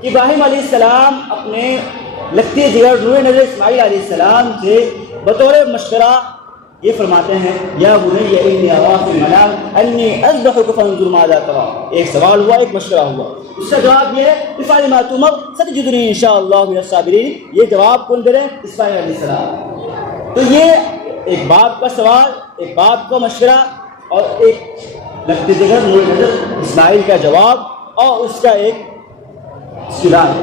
کہ ابراہیم علیہ السلام اپنے لگتے جگر نور نظر اسماعیل علیہ السلام سے بطور مشورہ یہ فرماتے ہیں یا بنی انی ارا فی المنام انی اذبحک فانظر ماذا تری۔ ایک سوال ہوا، ایک مشورہ ہوا، اس کا جواب یہ ہے افعل ما تؤمر ستجدنی ان شاء اللہ من الصابرین۔ یہ جواب کون دے رہے ہیں؟ اسماعیل علیہ السلام۔ تو یہ ایک باپ کا سوال، ایک باپ کا مشورہ، اور ایک لگتے جگر نور نظر اسماعیل کا جواب، اور اس کا ایک سلام۔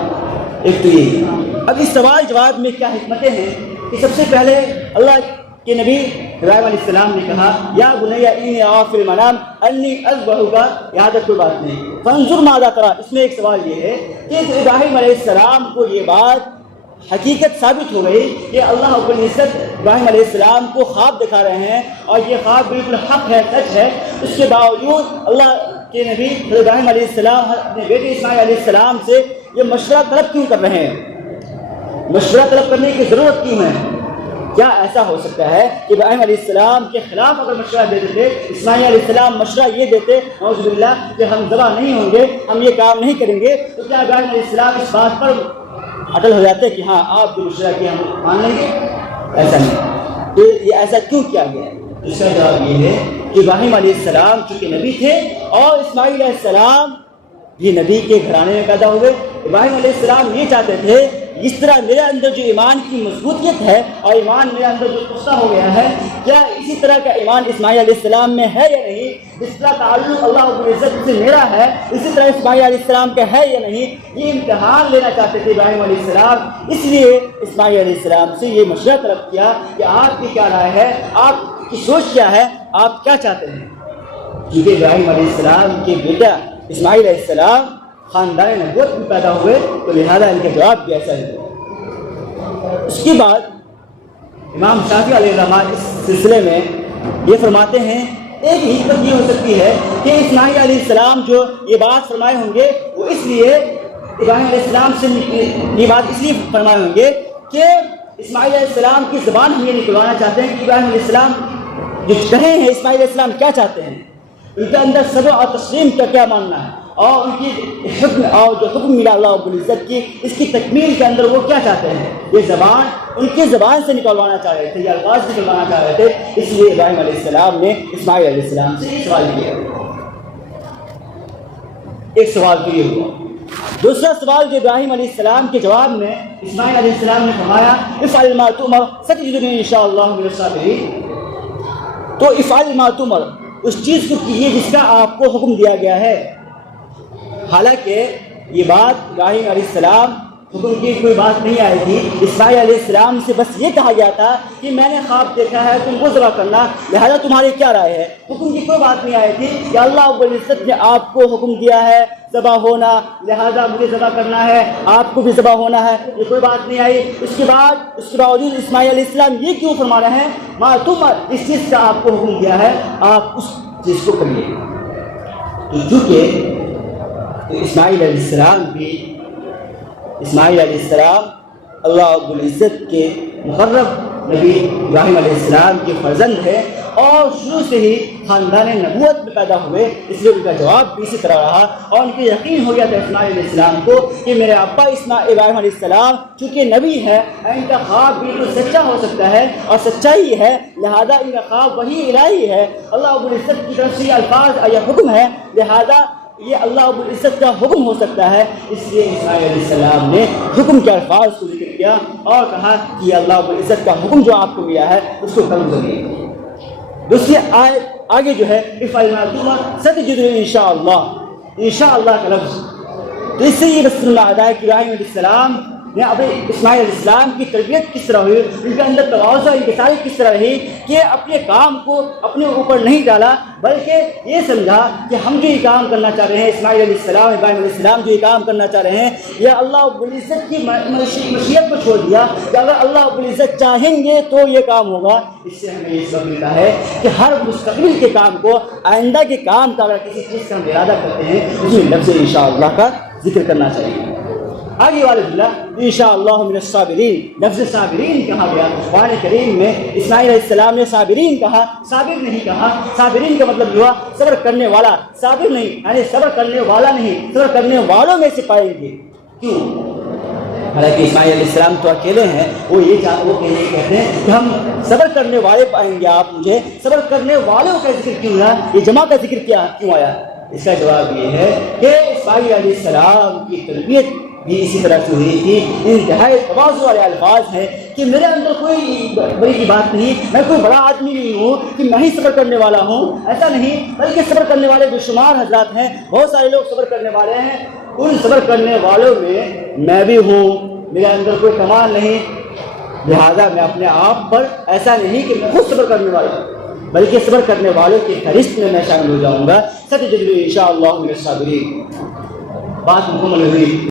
ایک تو یہ اب اس سوال جواب میں کیا حکمتیں ہیں کہ سب سے پہلے اللہ کہ نبی ابراہیم علیہ السلام نے کہا یا بنی انی ارا فی المنام انی اذبحک، یہاں تک کوئی بات نہیں، فانظر ماذا تری۔ اس میں ایک سوال یہ ہے کہ ابراہیم علیہ السلام کو یہ بات حقیقت ثابت ہو گئی کہ اللہ رب العزت ابراہیم علیہ السلام کو خواب دکھا رہے ہیں، اور یہ خواب بالکل حق ہے، سچ ہے۔ اس کے باوجود اللہ کے نبی ابراہیم علیہ السلام اپنے بیٹے اسماعیل علیہ السلام سے یہ مشورہ طلب کیوں کر رہے ہیں؟ مشورہ طلب کرنے کی ضرورت کیوں ہے؟ کیا ایسا ہو سکتا ہے کہ ابراہیم علیہ السلام کے خلاف اگر مشورہ دے دیتے، اسماعیل علیہ السلام مشورہ یہ دیتے نعوذ باللہ کہ ہم ذبح نہیں ہوں گے، ہم یہ کام نہیں کریں گے، تو کیا ابراہیم علیہ السلام اس بات پر اٹل ہو جاتے کہ ہاں آپ جو مشورہ کیا ہم مان لیں گے؟ ایسا نہیں۔ تو یہ ایسا کیوں کیا گیا ہے؟ اس کا جواب یہ ہے کہ ابراہیم علیہ السلام چونکہ نبی تھے اور اسماعیل علیہ السلام یہ نبی کے گھرانے میں پیدا ہوئے، ابراہیم علیہ السلام یہ چاہتے تھے اس طرح میرے اندر جو ایمان کی مضبوطیت ہے اور ایمان میرے اندر جو پختہ ہو گیا ہے، کیا اسی طرح کا ایمان اسماعیل علیہ السلام میں ہے یا نہیں؟ اس طرح تعلق اللہ رب العزت سے میرا ہے، اسی طرح اسماعیل علیہ السلام کا ہے یا نہیں؟ یہ امتحان لینا چاہتے تھے ابراہیم علیہ السلام، اس لیے اسماعیل علیہ السلام سے یہ مشورہ طلب کیا کہ آپ کی کیا رائے ہے، آپ کی سوچ کیا ہے، آپ کیا چاہتے ہیں؟ کیونکہ ابراہیم علیہ السلام کے بیٹا اسماعیل علیہ السلام خاندان نبوت میں پیدا ہوئے، تو لہذا ان کا جواب بھی ایسا ہے۔ اس کے بعد امام شافعی علیہ الرحمۃ اس سلسلے میں یہ فرماتے ہیں ایک حکمت یہ ہو سکتی ہے کہ اسماعیل علیہ السلام جو یہ بات فرمائے ہوں گے وہ اس لیے ابراہیم علیہ السلام سے یہ بات اس لیے فرمائے ہوں گے کہ اسماعیل علیہ السلام کی زبان ہم یہ نکلوانا چاہتے ہیں کہ ابراہیم علیہ السلام جو کہے ہیں اسماعیل علیہ السلام کیا چاہتے ہیں، ان کے اندر صبر اور تسلیم کا کیا ماننا ہے، اور ان کی حکم اور جو حکم ملا اللہ رب العزت کی اس کی تکمیل کے اندر وہ کیا چاہتے ہیں، یہ زبان ان کی زبان سے نکلوانا چاہ رہے تھے، یہ الفاظ نکلوانا چاہ رہے تھے، اس لیے ابراہیم علیہ السلام نے اسماعیل علیہ السلام سے یہ سوال کیا۔ ایک سوال تو یہ ہوا۔ دوسرا سوال جو ابراہیم علیہ السلام کے جواب میں اسماعیل علیہ السلام نے فرمایا افعل ما تؤمر ستجدنی ان شاء اللہ من الصابرین، تو افعل ما تؤمر اس چیز کو کیجیے جس کا آپ کو حکم دیا گیا ہے۔ حالانکہ یہ بات ابراہیم علیہ السلام حکم کی کوئی بات نہیں آئی تھی، اسماعیل علیہ السلام سے بس یہ کہا گیا تھا کہ میں نے خواب دیکھا ہے، تم کو ذبح کرنا، لہذا تمہاری کیا رائے ہے۔ حکم کی کوئی بات نہیں آئی تھی کہ اللہ رب العزت نے آپ کو حکم دیا ہے ذبح ہونا، لہذا مجھے ذبح کرنا ہے، آپ کو بھی ذبح ہونا ہے، یہ کوئی بات نہیں آئی۔ اس کے باوجود اسماعیل علیہ السلام یہ کیوں فرما رہے ہیں ما تم اس چیز کا آپ کو حکم دیا ہے آپ اس چیز کو کریے۔ تو چونکہ اسماعیل علیہ السلام اللہ رب العزت کے مقرب نبی ابراہیم علیہ السلام کے فرزند ہے اور شروع سے ہی خاندان نبوت میں پیدا ہوئے، اس لیے ان کا جواب بھی اسی طرح رہا، اور ان کے یقین ہو گیا تھا اسماعیل علیہ السلام کو کہ میرے ابا ابراہیم علیہ السلام چونکہ نبی ہے، ان کا خواب بالکل سچا ہو سکتا ہے اور سچائی ہے، لہذا ان کا خواب وہی الہی ہے، اللہ رب العزت کی طرف سے یہ الفاظ یا حکم ہے، لہذا یہ اللہ رب العزت کا حکم ہو سکتا ہے۔ اس لیے اسماعیل علیہ السلام نے حکم کے الفاظ کو ذکر کیا اور کہا کہ اللہ رب العزت کا حکم جو آپ کو ملا ہے اس کو قبول کریے۔ دوسری آیت آگے جو ہے افعل ما تؤمر ستجدنی انشاءاللہ، انشاءاللہ کا لفظ، تو اس سے یہ رسول اللہ ادا ہے کہ ابراہیم علیہ السلام نے ابھی اسماعیل علیہ السلام کی تربیت کس طرح ہوئی، ان کے اندر تواضع انکساری کس طرح رہی کہ اپنے کام کو اپنے اوپر نہیں ڈالا، بلکہ یہ سمجھا کہ ہم جو یہ کام کرنا چاہ رہے ہیں، اسماعیل علیہ السلام ابراہیم علیہ السلام جو یہ کام کرنا چاہ رہے ہیں، یہ اللہ رب العزت کی مشیت کو چھوڑ دیا کہ اگر اللہ رب العزت چاہیں گے تو یہ کام ہوگا۔ اس سے ہمیں یہ سبق ملتا ہے کہ ہر مستقبل کے کام کو، آئندہ کے کام کا اگر کسی چیز کا ہم ارادہ کرتے ہیں اس میں لفظ انشاءاللہ کا ذکر کرنا چاہیے۔ آگے والے انشاءاللہ من الصابرین، لفظ صابرین کہا گیا قرآن کریم میں۔ اسماعیل علیہ السلام نے صابرین کہا، صابر نہیں کہا۔ صابرین کا مطلب ہوا صبر کرنے والا، صابر نہیں یعنی صبر کرنے والا نہیں، صبر کرنے والوں میں سے پائیں گے، کیوں؟ حالانکہ اسماعیل علیہ السلام تو اکیلے ہیں، وہ کہتے ہیں کہ ہم صبر کرنے والے پائیں گے، آپ مجھے صبر کرنے والوں کا ذکر کیوں ہوا، یہ جمع کا ذکر کیوں آیا؟ اس کا جواب یہ ہے کہ اسماعیل علیہ السلام کی تربیت بھی اسی طرح سے ہوئی تھی، انتہائی تواضع والے الفاظ ہیں کہ میرے اندر کوئی بڑی کی بات نہیں، میں کوئی بڑا آدمی نہیں ہوں کہ میں ہی صبر کرنے والا ہوں، ایسا نہیں، بلکہ صبر کرنے والے بے شمار حضرات ہیں، بہت سارے لوگ صبر کرنے والے ہیں، ان صبر کرنے والوں میں بھی ہوں، میرے اندر کوئی کمال نہیں، لہذا میں اپنے آپ پر ایسا نہیں کہ میں خود صبر کرنے والا ہوں، بلکہ صبر کرنے والوں کی فہرست میں شامل ہو جاؤں گا۔ ستجدنی انشاءاللہ من الصابرین۔ بات مکمل ہوئی۔